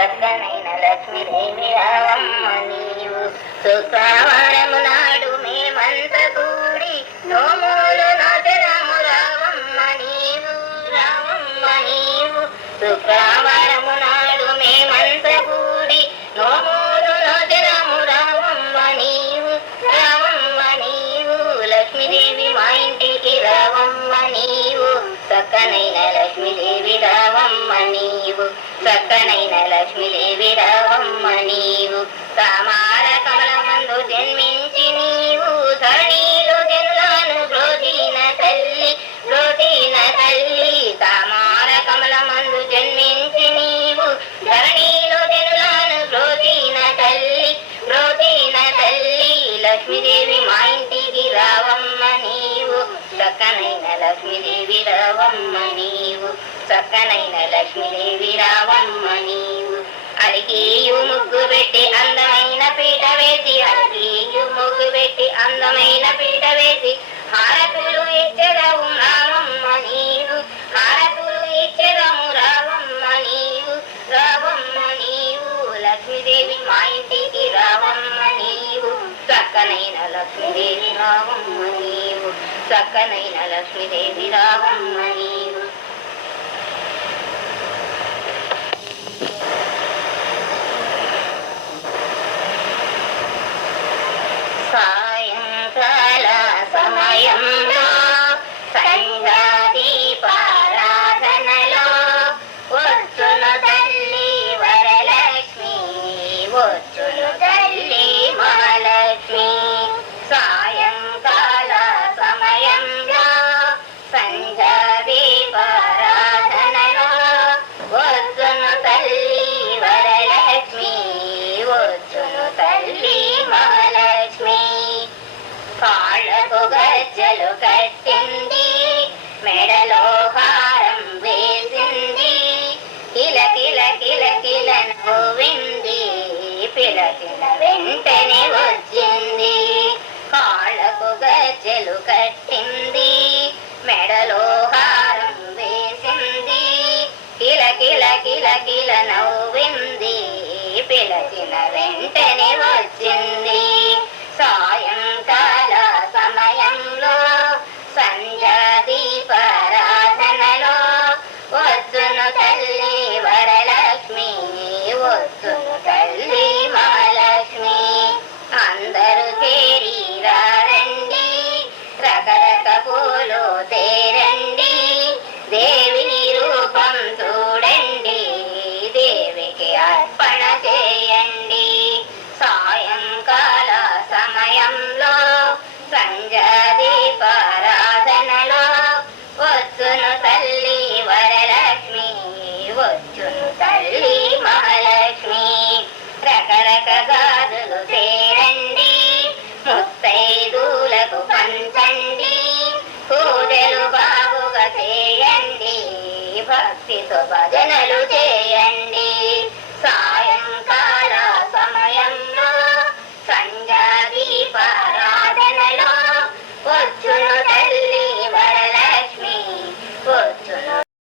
చక్కనైన లక్ష్మీదేవి రావమ్మ నీవు. శుక్రవారము నాడు మేమంత కూడి నోములు నాచరము రావమ్మ నీవు, రావమ్మ నీవు. శుక్రవారము నాడు మేమంత కూడి నోములు నాచరము రావమ్మ నీవు, రావమ్మ నీవు. లక్ష్మీదేవి మా ఇంటికి రావమ్మ నీవు, చక్కనైన లక్ష్మీదేవి రావమ్మ నీవు, చక్కనైన లక్ష్మీదేవి రావమ్మ నీవు. కామాల కమలమందు జన్మించి నీవు ధరణిలో జనులను బ్రోచిన తల్లి, బ్రోచిన తల్లి. కామాల కమలమందు జన్మించి నీవు ధరణిలో జనులను బ్రోచిన తల్లి, బ్రోచిన తల్లి. లక్ష్మీదేవి మా ఇంటికి రావమ్మ నీవు, చక్కనైన లక్ష్మీదేవి రావమ్మ నీవు, చక్కనైన లక్ష్మీదేవి రావమ్మ నీవు. అడిగియు ముగ్గు పెట్టి అందమైన పీట వేసి, అడిగియు ముగ్గు పెట్టి అందమైన పీట వేసి హారతులు ఇచ్చెదవు రావమ్మ నీవు, హారతులు ఇచ్చెదము రావమ్మ నీవు, రావమ్మ నీవు. లక్ష్మీదేవి మా ఇంటికి రావమ్మ నీవు, చక్కనైన లక్ష్మీదేవి రావమ్మ నీవు, చక్కనైన లక్ష్మీదేవి రావమ్మ నీవు. సాయంకాల సమయంలో సంధ్యా దీపారాధనలో వచ్చును తల్లి వరలక్ష్మి, వచ్చును తల్లి మహాలక్ష్మి. సాయంకాల సమయంలో సంధ్యా దీపారాధనలో వచ్చును తల్లి వరలక్ష్మి, వచ్చును తల్లి మహాలక్ష్మి. కాళ్ళకు గజ్జలు కట్టింది, మెడలో హారం వేసింది, కిల కిల కిల కిల నవ్వింది, పిలచిన వెంటనే వచ్చింది. కాళ్ళకు గజ్జలు కట్టింది, మెడలో హారం వేసింది, కిల కిల కిల కిల నవ్వింది, పిలచిన వెంటనే వచ్చింది. సాయంకాల సమయంలో సంధ్యా దీపారాధనలో వచ్చును తల్లి వరలక్ష్మి, వచ్చును తల్లి మహాలక్ష్మి. అందరూ చేరి రండి, రకరక పూలు తేరండి, దేవి రూపం చూడండి, దేవికి అర్పణ చేయండి. సాయంకాల సమయంలో సంధ్యా దీపారాధనలో వచ్చును తల్లి వరలక్ష్మి, వచ్చును తల్లి మహాలక్ష్మి. రకరక గాజులు తేరండి, ముత్తైదులకు పంచండి, పూజలు బాగుగా చేయండి, భక్తితో భజనలు చేయండి.